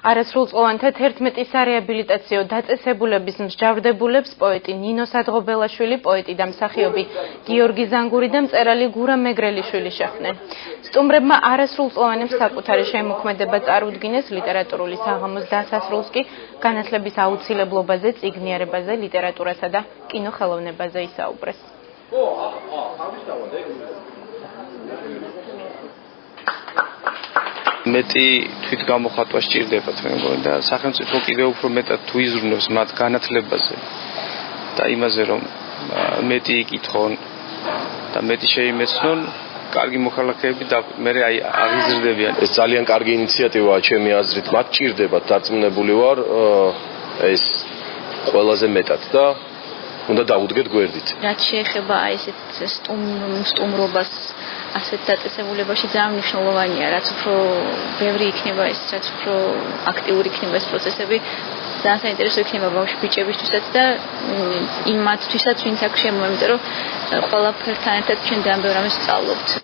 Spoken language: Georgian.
არასრულწლოვანთა 11 სარეაბილიტაციო დაწესებულების მსჯავრდებულებს პოეტი ნინო სადღობელაშვილი, პოეტი და მსახიობი გიორგი ზანგური და მწერალი გურა მეგრელიშვილი შეხვდნენ. სტუმრებმა არასრულწლოვანებს საკუთარი შემოქმედება წარუდგინეს, ლიტერატურული საღამოს დასასრულს კი განათლების აუცილებლობაზე, წიგნიერებაზე, ლიტერატურასა და კინოხელოვნებაზე ისაუბრეს. მეტი თვითგამოხატვა სჭირდებათ მე მგონი და სახელმწიფო კიდევ უფრო მეტად თუ იზრუნოს მათ განათლებაზე და იმაზე რომ მეტი იკითხონ და მეტი შეიმეცნონ, კარგი მოქალაქეები და მე აღიზრდებიან. ეს ძალიან კარგი ინიციატივაა ჩემი აზრით, მათ ჭირდებათ, დარწმუნებული ვარ ეს ყველაზე მეტად და უნდა დავუდგეთ გვერდით. რაც შეეხება ესეთ სტუმრობას ასეთ დაწესებულებაში ძალიან მნიშვნელოვანია, რაც უფრო ბევრი იქნება ეს, რაც უფრო აქტიური იქნება ეს პროცესები, ძალიან საინტერესო იქნება ბავშვი ბიჭებისთვისაც და იმათთვისაც, ვინც აქ შემოემწერო, ყველაფერთან ერთად ჩვენ ძალიან ბევრ რამეს ვსწავლობთ.